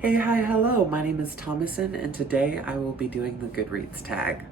Hey, hi, hello, my name is Thomason, and today I will be doing the Goodreads tag.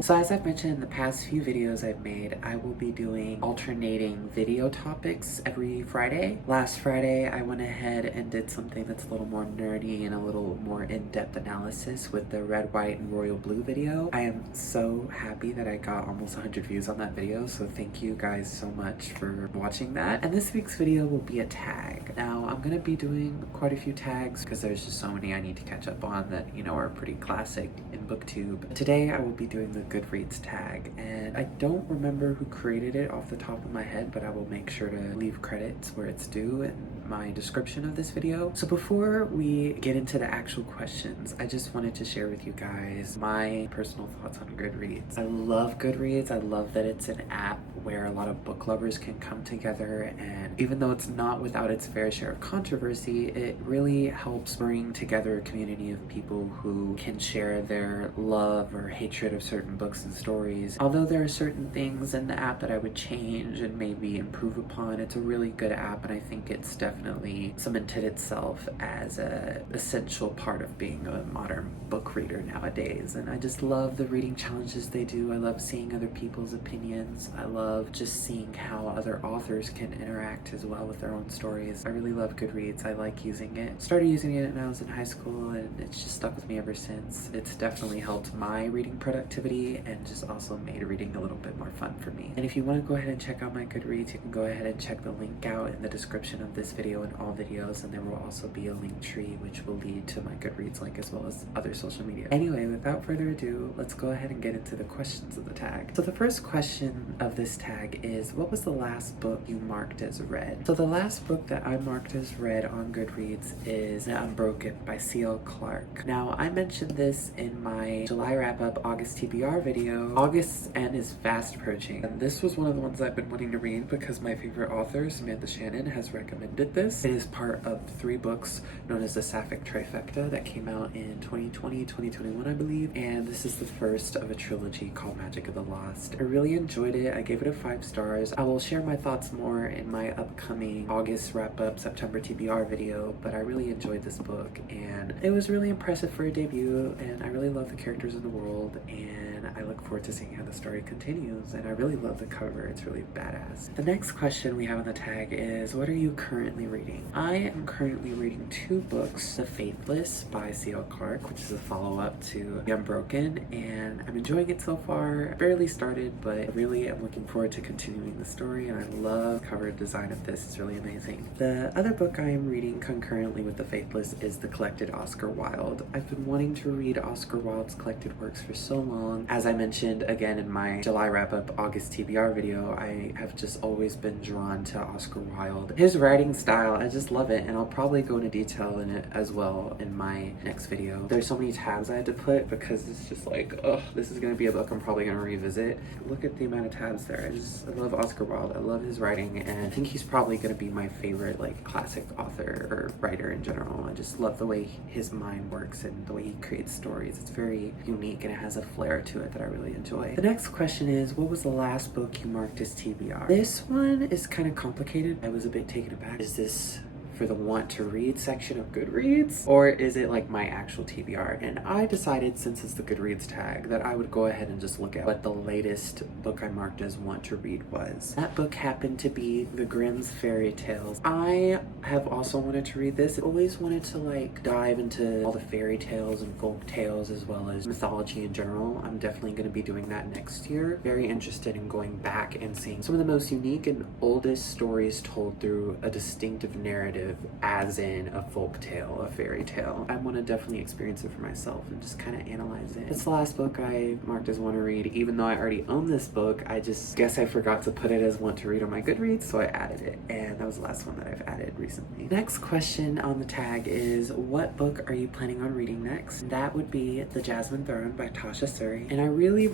So as I've mentioned in the past few videos I've made, I will be doing alternating video topics every Friday. Last Friday, I went ahead and did something that's a little more nerdy and a little more in-depth analysis with the red, white, and royal blue video. I am so happy that I got almost 100 views on that video, so thank you guys so much for watching that. And this week's video will be a tag. Now, I'm gonna be doing quite a few tags because there's just so many I need to catch up on that, are pretty classic in BookTube. Today, I will be doing the Goodreads tag, and I don't remember who created it off the top of my head, but I will make sure to leave credits where it's due in my description of this video. So before we get into the actual questions, I just wanted to share with you guys my personal thoughts on Goodreads. I love Goodreads. I love that it's an app where a lot of book lovers can come together, and even though it's not without its fair share of controversy, it really helps bring together a community of people who can share their love or hatred of certain books and stories. Although there are certain things in the app that I would change and maybe improve upon, it's a really good app, and I think it's definitely cemented itself as an essential part of being a modern book reader nowadays. And I just love the reading challenges they do. I love seeing other people's opinions. I love just seeing how other authors can interact as well with their own stories. I really love Goodreads. I like using it. Started using it when I was in high school, and it's just stuck with me ever since. It's definitely helped my reading productivity and just also made reading a little bit more fun for me. And if you want to go ahead and check out my Goodreads, you can go ahead and check the link out in the description of this video and all videos, and there will also be a link tree which will lead to my Goodreads link as well as other social media. Anyway, without further ado, let's go ahead and get into the questions of the tag. So the first question of this tag is, what was the last book you marked as read? So the last book that I marked as read on Goodreads is Unbroken by C.L. Clarke. Now, I mentioned this in my July wrap-up August TBR video. August's end is fast approaching, and this was one of the ones I've been wanting to read because my favorite author, Samantha Shannon, has recommended this. It is part of 3 books known as the Sapphic Trifecta that came out in 2020, 2021, I believe, and this is the first of a trilogy called Magic of the Lost. I really enjoyed it. I gave it a 5 stars. I will share my thoughts more in my upcoming August wrap-up September TBR video, but I really enjoyed this book, and it was really impressive for a debut, and I really love the characters in the world, and I look forward to seeing how the story continues, and I really love the cover. It's really badass. The next question we have on the tag is, what are you currently reading? I am currently reading 2 books, The Faithless by C.L. Clarke, which is a follow-up to The Unbroken, and I'm enjoying it so far. I barely started, but really I'm looking forward to continuing the story, and I love the cover design of this. It's really amazing. The other book I am reading concurrently with The Faithless is The Collected Oscar Wilde. I've been wanting to read Oscar Wilde's collected works for so long. As I mentioned again in my July wrap-up August TBR video, I have just always been drawn to Oscar Wilde. His writing style, I just love it, and I'll probably go into detail in it as well in my next video. There's so many tabs I had to put because it's just like, oh, this is gonna be a book I'm probably gonna revisit. Look at the amount of tabs there. I love Oscar Wilde. I love his writing, and I think he's probably gonna be my favorite like classic author or writer in general. I just love the way his mind works and the way he creates stories. It's very unique and it has a flair to it that I really enjoy. The next question is, what was the last book you marked as TBR? This one is kind of complicated. I was a bit taken aback. Is this for the want to read section of Goodreads, or is it like my actual TBR? And I decided, since it's the Goodreads tag, that I would go ahead and just look at what the latest book I marked as want to read was. That book happened to be The Grimm's Fairy Tales. I have also wanted to read this. I always wanted to like dive into all the fairy tales and folk tales as well as mythology in general. I'm definitely going to be doing that next year. Very interested in going back and seeing some of the most unique and oldest stories told through a distinctive narrative, as in a folk tale, a fairy tale. I want to definitely experience it for myself and just kind of analyze it. It's the last book I marked as want to read. Even though I already own this book, I just guess I forgot to put it as want to read on my Goodreads, so I added it, and that was the last one that I've added recently. Next question on the tag is, what book are you planning on reading next? That would be The Jasmine Throne by Tasha Suri, and I really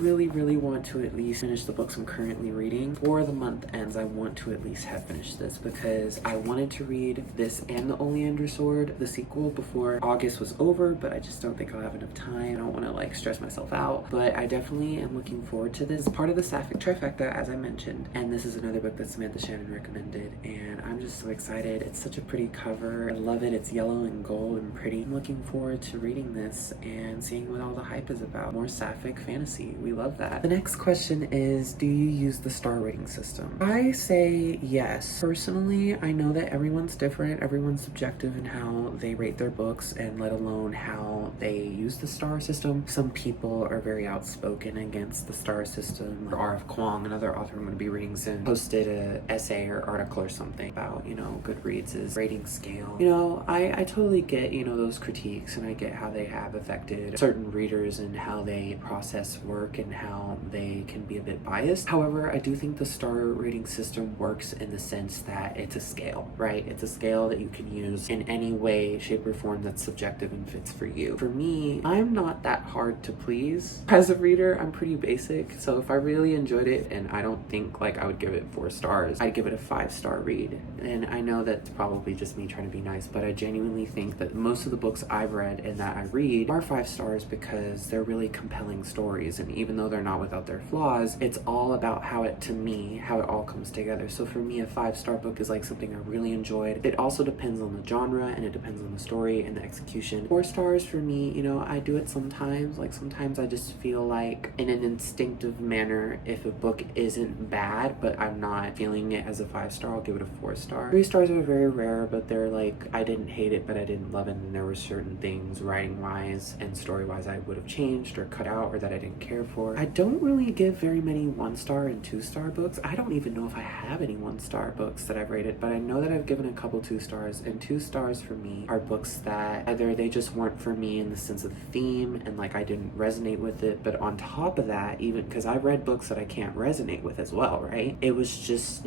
want to at least finish the books I'm currently reading. Before the month ends, I want to at least have finished this because I wanted to read this this and the Oleander Sword, the sequel, before August was over, but I just don't think I'll have enough time. I don't want to like stress myself out, but I definitely am looking forward to this. It's part of the Sapphic trifecta, as I mentioned, and this is another book that Samantha Shannon recommended, and I'm just so excited. It's such a pretty cover. I love it. It's yellow and gold and pretty. I'm looking forward to reading this and seeing what all the hype is about. More Sapphic fantasy. We love that. The next question is, do you use the star rating system? I say yes. Personally, I know that everyone's different. Everyone's subjective in how they rate their books, and let alone how they use the star system. Some people are very outspoken against the star system. R.F. Kuang, another author I'm going to be reading soon, posted an essay or article or something about, Goodreads' rating scale. I totally get, those critiques, and I get how they have affected certain readers and how they process work and how they can be a bit biased. However, I do think the star rating system works in the sense that it's a scale, right? It's a scale that you can use in any way, shape, or form that's subjective and fits for you. For me, I'm not that hard to please. As a reader, I'm pretty basic, so if I really enjoyed it, and I don't think like I would give it 4 stars, I'd give it a 5-star read. And I know that's probably just me trying to be nice, but I genuinely think that most of the books I've read and that I read are 5 stars because they're really compelling stories, and even though they're not without their flaws, it's all about how it all comes together. So for me, a 5-star book is like something I really enjoyed. It also depends on the genre, and it depends on the story and the execution. 4 stars for me, I do it sometimes. Like sometimes I just feel like in an instinctive manner, if a book isn't bad but I'm not feeling it as a 5-star, I'll give it a 4-star. 3 stars are very rare, but they're like, I didn't hate it but I didn't love it, and there were certain things writing wise and story wise I would have changed or cut out, or that I didn't care for. I don't really give very many 1-star and 2-star books. I don't even know if I have any 1-star books that I've rated, but I know that I've given a couple 2 stars, and 2 stars for me are books that either they just weren't for me in the sense of the theme and like I didn't resonate with it, but on top of that, even because I've read books that I can't resonate with as well, right? It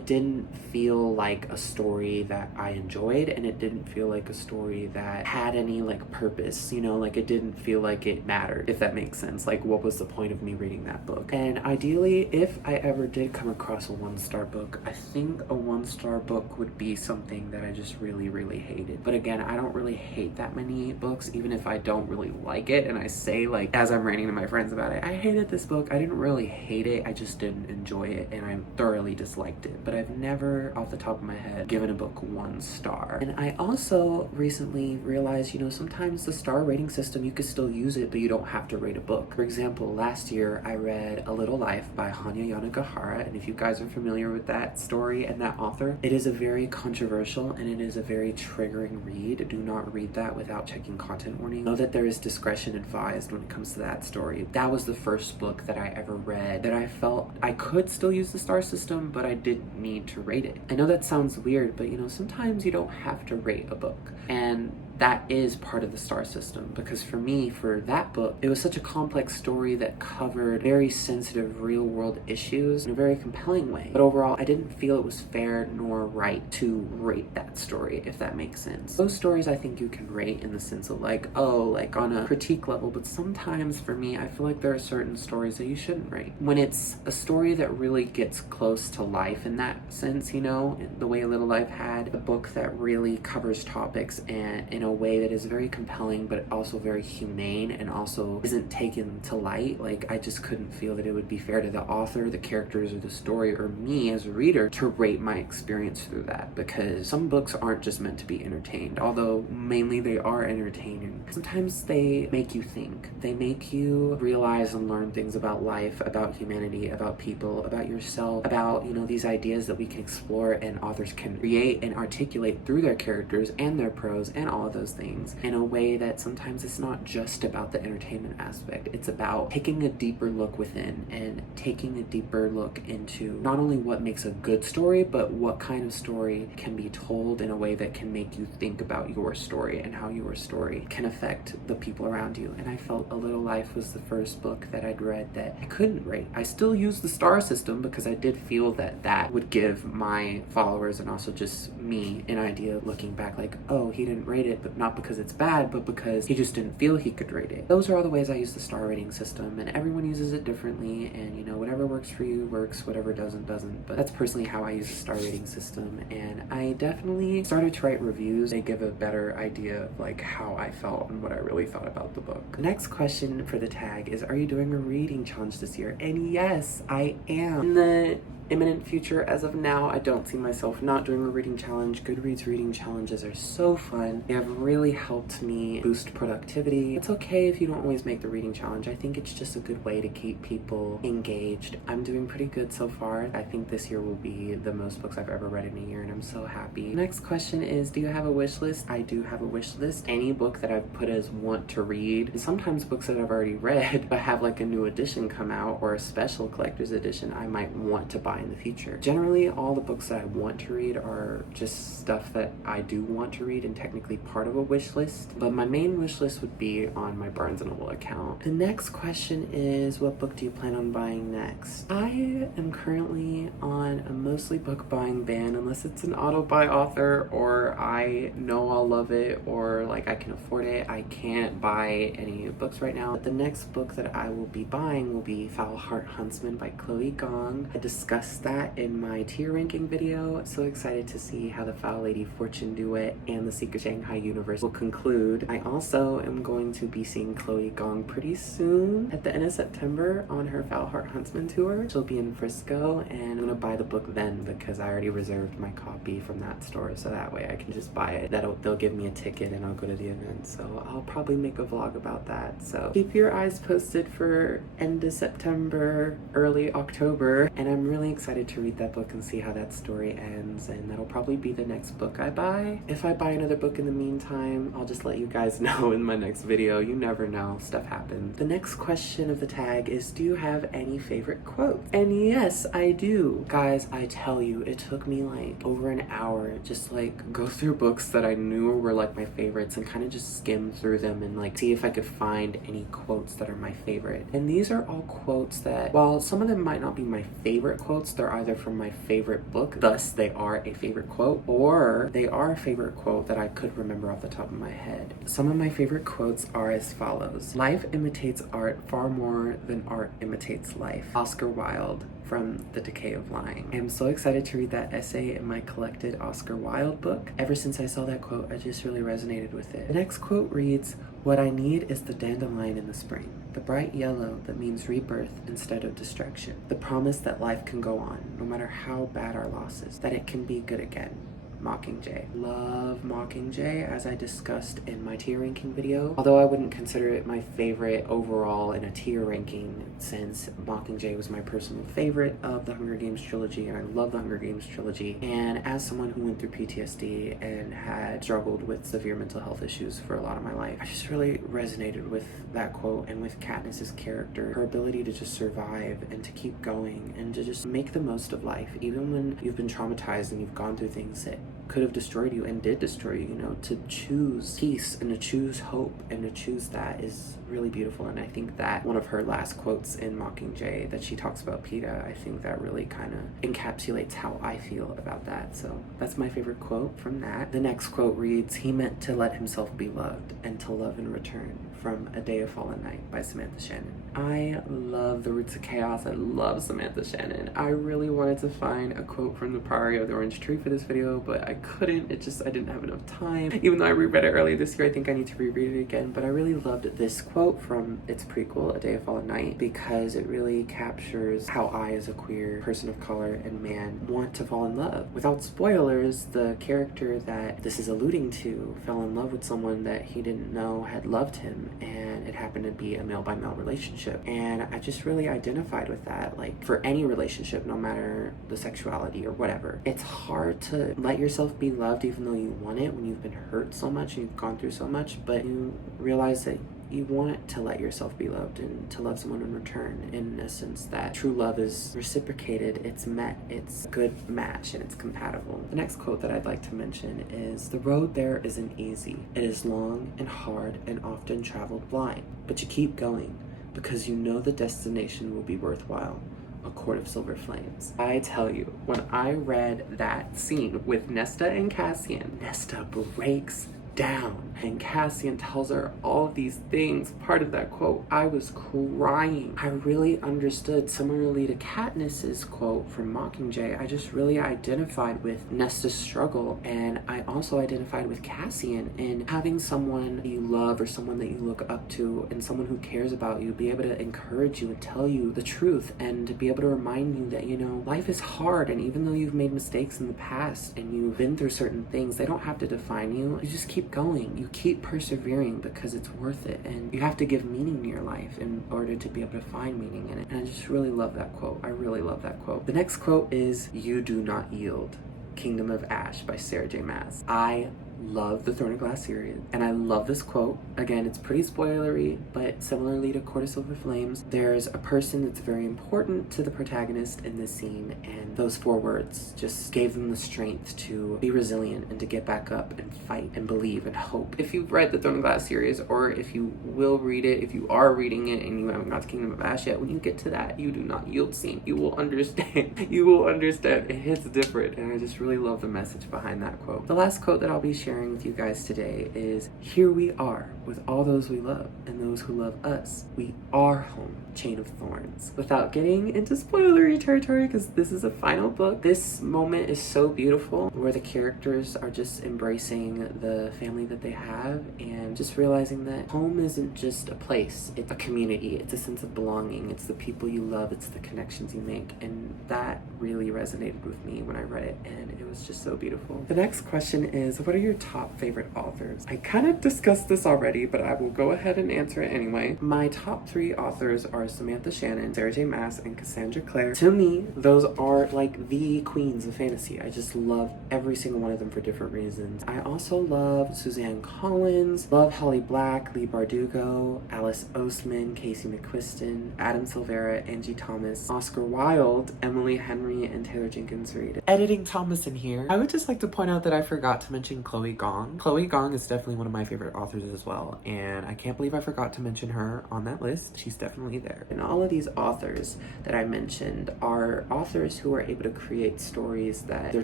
didn't feel like a story that I enjoyed, and it didn't feel like a story that had any like purpose, like it didn't feel like it mattered, if that makes sense. Like, what was the point of me reading that book? And ideally, if I ever did come across a 1-star book, I think a 1-star book would be something that I just really, really hated. But again, I don't really hate that many books, even if I don't really like it, and I say, like, as I'm writing to my friends about it, I hated this book. I didn't really hate it, I just didn't enjoy it, and I thoroughly disliked it. But I've never, off the top of my head, given a book 1 star. And I also recently realized, sometimes the star rating system, you could still use it, but you don't have to rate a book. For example, last year I read A Little Life by Hanya Yanagihara, and if you guys are familiar with that story and that author, it is a very controversial and it is a very triggering read. Do not read that without checking content warning. Know that there is discretion advised when it comes to that story. That was the first book that I ever read that I felt I could still use the star system, but I didn't need to rate it. I know that sounds weird, but sometimes you don't have to rate a book, and that is part of the star system, because for me, for that book, it was such a complex story that covered very sensitive real world issues in a very compelling way. But overall, I didn't feel it was fair nor right to rate that story, if that makes sense. Those stories I think you can rate in the sense of like on a critique level, but sometimes for me, I feel like there are certain stories that you shouldn't rate. When it's a story that really gets close to life in that sense, the way A Little Life had a book that really covers topics and in a way that is very compelling, but also very humane, and also isn't taken to light. Like, I just couldn't feel that it would be fair to the author, the characters, or the story, or me as a reader to rate my experience through that, because some books aren't just meant to be entertained, although mainly they are entertaining. Sometimes they make you think. They make you realize and learn things about life, about humanity, about people, about yourself, about, these ideas that we can explore and authors can create and articulate through their characters and their prose and all of those things in a way that sometimes it's not just about the entertainment aspect. It's about taking a deeper look within and taking a deeper look into not only what makes a good story, but what kind of story can be told in a way that can make you think about your story and how your story can affect the people around you. And I felt A Little Life was the first book that I'd read that I couldn't rate. I still use the star system because I did feel that would give my followers and also just me an idea looking back, like, oh, he didn't rate it, not because it's bad, but because he just didn't feel he could rate it. Those are all the ways I use the star rating system, and everyone uses it differently, and you know, whatever works for you works, whatever doesn't. But that's personally how I use the star rating system, and I definitely started to write reviews. They give a better idea of like how I felt and what I really thought about the book. The next question for the tag is, are you doing a reading challenge this year? And yes, I am. In the imminent future, as of now, I don't see myself not doing a reading challenge. Goodreads reading challenges are so fun. They have really helped me boost productivity. It's okay if you don't always make the reading challenge. I think it's just a good way to keep people engaged. I'm doing pretty good so far. I think this year will be the most books I've ever read in a year, and I'm so happy. Next question is, do you have a wish list? I do have a wish list. Any book that I've put as want to read, and sometimes books that I've already read but have like a new edition come out or a special collector's edition I might want to buy in the future. Generally, all the books that I want to read are just stuff that I do want to read and technically part of a wish list, but my main wish list would be on my Barnes & Noble account. The next question is, what book do you plan on buying next? I am currently on a mostly book buying ban unless it's an auto-buy author or I know I'll love it or like I can afford it. I can't buy any books right now. But the next book that I will be buying will be Foul Heart Huntsman by Chloe Gong. I discussed that in my tier ranking video. So excited to see how the Foul Lady Fortune Duet and the Secret Shanghai universe will conclude. I also am going to be seeing Chloe Gong pretty soon at the end of September on her Foul Heart Huntsman tour. She'll be in Frisco, and I'm gonna buy the book then because I already reserved my copy from that store, so that way I can just buy it. They'll give me a ticket and I'll go to the event, so I'll probably make a vlog about that. So keep your eyes posted for end of September, early October, and I'm really excited to read that book and see how that story ends, and that'll probably be the next book I buy. If I buy another book in the meantime, I'll just let you guys know in my next video. You never know, stuff happens. The next question of the tag is, do you have any favorite quotes? And yes, I do. Guys, I tell you, it took me like over an hour just like go through books that I knew were like my favorites and kind of just skim through them and like see if I could find any quotes that are my favorite. And these are all quotes that, while some of them might not be my favorite quotes, they're either from my favorite book, thus they are a favorite quote, or they are a favorite quote that I could remember off the top of my head. Some of my favorite quotes are as follows. Life imitates art far more than art imitates life. Oscar Wilde from The Decay of Lying. I am so excited to read that essay in my collected Oscar Wilde book. Ever since I saw that quote, I just really resonated with it. The next quote reads, "What I need is the dandelion in the spring, the bright yellow that means rebirth instead of destruction, the promise that life can go on, no matter how bad our losses, that it can be good again. Mockingjay." Love Mockingjay, as I discussed in my tier ranking video. Although I wouldn't consider it my favorite overall in a tier ranking, since Mockingjay was my personal favorite of the Hunger Games trilogy, and I love the Hunger Games trilogy. And as someone who went through PTSD and had struggled with severe mental health issues for a lot of my life, I just really resonated with that quote and with Katniss's character, her ability to just survive and to keep going and to just make the most of life, even when you've been traumatized and you've gone through things that could have destroyed you and did destroy you. You know, to choose peace and to choose hope and to choose that is really beautiful. And I think that one of her last quotes in Mockingjay that she talks about PETA, I think that really kind of encapsulates how I feel about that. So that's my favorite quote from that. The next quote reads, "He meant to let himself be loved and to love in return," from A Day of Fallen Night by Samantha Shannon. I love The Roots of Chaos. I love Samantha Shannon. I really wanted to find a quote from The Priory of the Orange Tree for this video, but I couldn't. I didn't have enough time. Even though I reread it earlier this year, I think I need to reread it again, but I really loved this quote from its prequel, A Day of Fallen Night, because it really captures how I, as a queer person of color and man, want to fall in love. Without spoilers, the character that this is alluding to fell in love with someone that he didn't know had loved him, and it happened to be a male-by-male relationship. And I just really identified with that. Like, for any relationship, no matter the sexuality or whatever, it's hard to let yourself be loved even though you want it when you've been hurt so much and you've gone through so much, but you realize that you want to let yourself be loved and to love someone in return, in a sense that true love is reciprocated, it's met, it's a good match, and it's compatible. The next quote that I'd like to mention is, "The road there isn't easy. It is long and hard and often traveled blind, but you keep going because you know the destination will be worthwhile. A Court of Silver Flames." I tell you, when I read that scene with Nesta and Cassian, Nesta breaks down. And Cassian tells her all of these things. Part of that quote, I was crying. I really understood, similarly to Katniss's quote from Mockingjay, I just really identified with Nesta's struggle, and I also identified with Cassian in having someone you love or someone that you look up to and someone who cares about you be able to encourage you and tell you the truth, and to be able to remind you that, you know, life is hard, and even though you've made mistakes in the past and you've been through certain things, they don't have to define you. You just keep going. You keep persevering because it's worth it, and you have to give meaning to your life in order to be able to find meaning in it. And I just really love that quote. I really love that quote. The next quote is, "You do not yield." Kingdom of Ash by Sarah J. Maas. I love the Throne of Glass series, and I love this quote. Again, it's pretty spoilery, but similarly to Court of Silver Flames, there's a person that's very important to the protagonist in this scene, and those 4 words just gave them the strength to be resilient and to get back up and fight and believe and hope. If you've read the Throne of Glass series, or if you will read it, if you are reading it and you haven't got to Kingdom of Ash yet, when you get to that "you do not yield" scene, you will understand. You will understand. It hits different, and I just really love the message behind that quote. The last quote that I'll be sharing with you guys today is, "Here we are with all those we love and those who love us. We are home, Chain of Thorns." Without getting into spoilery territory, because this is a final book, this moment is so beautiful where the characters are just embracing the family that they have and just realizing that home isn't just a place, it's a community, it's a sense of belonging, it's the people you love, it's the connections you make. And that really resonated with me when I read it, and it was just so beautiful. The next question is, what are your top favorite authors? I kind of discussed this already, but I will go ahead and answer it anyway. My top 3 authors are Samantha Shannon, Sarah J. Maas, and Cassandra Clare. To me, those are like the queens of fantasy. I just love every single one of them for different reasons. I also love Suzanne Collins, love Holly Black, Leigh Bardugo, Alice Oseman, Casey McQuiston, Adam Silvera, Angie Thomas, Oscar Wilde, Emily Henry, and Taylor Jenkins Reid. Editing Thomas in here. I would just like to point out that I forgot to mention Chloe Gong. Chloe Gong is definitely one of my favorite authors as well, and I can't believe I forgot to mention her on that list. She's definitely there. And all of these authors that I mentioned are authors who are able to create stories that they're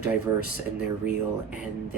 diverse and they're real, and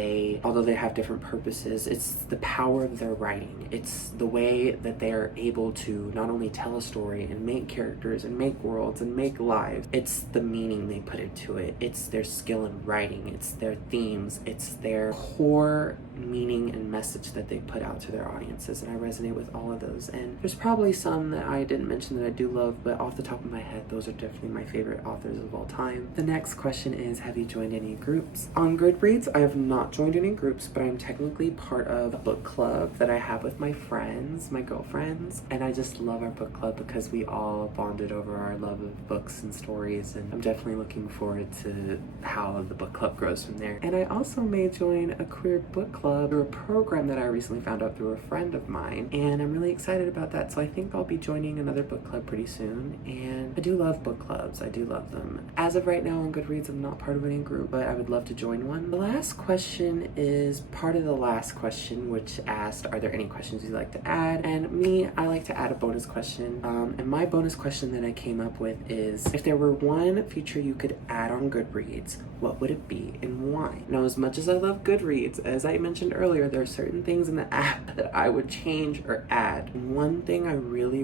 although they have different purposes, it's the power of their writing. It's the way that they are able to not only tell a story and make characters and make worlds and make lives, it's the meaning they put into it. It's their skill in writing, it's their themes, it's their core meaning and message that they put out to their audiences, and I resonate with all of those. And there's probably some that I didn't mention that I do love, but off the top of my head, those are definitely my favorite authors of all time. The next question is, have you joined any groups? On Goodreads, I have not joined any groups, but I'm technically part of a book club that I have with my friends, my girlfriends, and I just love our book club because we all bonded over our love of books and stories, and I'm definitely looking forward to how the book club grows from there. And I also may join a queer book club through a program that I recently found out through a friend of mine, and I'm really excited about that. So I think I'll be joining another book club pretty soon, and I do love book clubs. I do love them. As of right now on Goodreads, I'm not part of any group, but I would love to join one. The last question is part of the last question, which asked, are there any questions you'd like to add? And me, I like to add a bonus question. And my bonus question that I came up with is, if there were one feature you could add on Goodreads, what would it be and why? Now, as much as I love Goodreads, as I mentioned earlier, there are certain things in the app that I would change or add. One thing I really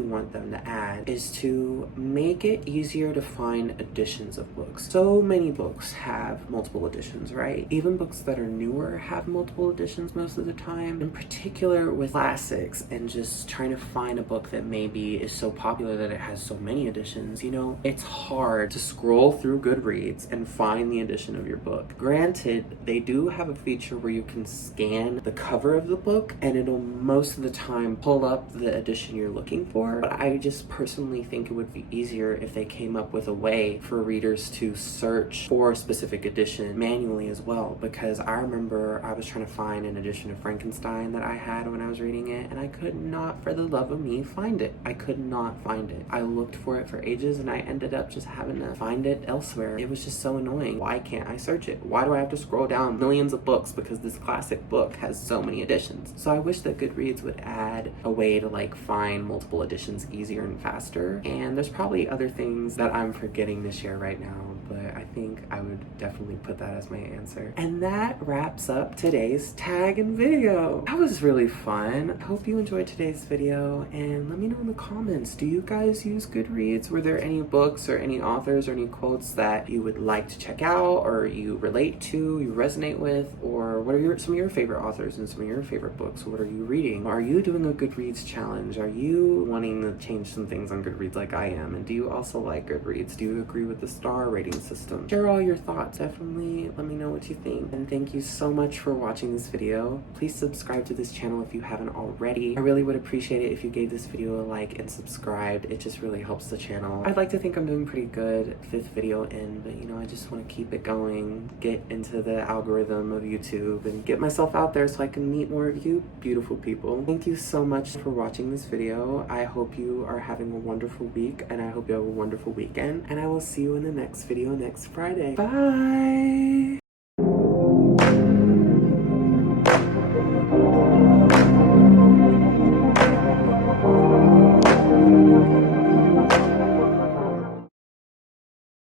want them to add is to make it easier to find editions of books. So many books have multiple editions, right? Even books that are newer have multiple editions most of the time. In particular with classics and just trying to find a book that maybe is so popular that it has so many editions, you know, it's hard to scroll through Goodreads and find the edition of your book. Granted, they do have a feature where you can scan the cover of the book and it'll most of the time pull up the edition you're looking for, but I just personally think it would be easier if they came up with a way for readers to search for a specific edition manually as well, because I remember I was trying to find an edition of Frankenstein that I had when I was reading it, and I could not for the love of me find it. I could not find it. I looked for it for ages and I ended up just having to find it elsewhere. It was just so annoying. Why can't I search it? Why do I have to scroll down millions of books because this classic book has so many editions? So I wish that Goodreads would add a way to like find multiple editions easier and faster. And there's probably other things that I'm forgetting to share right now, but I think I would definitely put that as my answer. And that wraps up today's tag and video. That was really fun. I hope you enjoyed today's video, and let me know in the comments, do you guys use Goodreads? Were there any books or any authors or any quotes that you would like to check out, or you relate to, you resonate with, or what are some of your favorite authors and some of your favorite books? What are you reading? Are you doing a Goodreads challenge? Are you wanting to change some things on Goodreads like I am? And do you also like Goodreads? Do you agree with the star rating system? Share all your thoughts. Definitely let me know what you think. And thank you so much for watching this video. Please subscribe to this channel if you haven't already. I really would appreciate it if you gave this video a like and subscribed. It just really helps the channel. I'd like to think I'm doing pretty good 5th video in, but you know, I just want to keep it going, get into the algorithm of YouTube, and get myself out there so I can meet more of you beautiful people. Thank you so much for watching this video. I hope you are having a wonderful week, and I hope you have a wonderful weekend, and I will see you in the next video next Friday. Bye!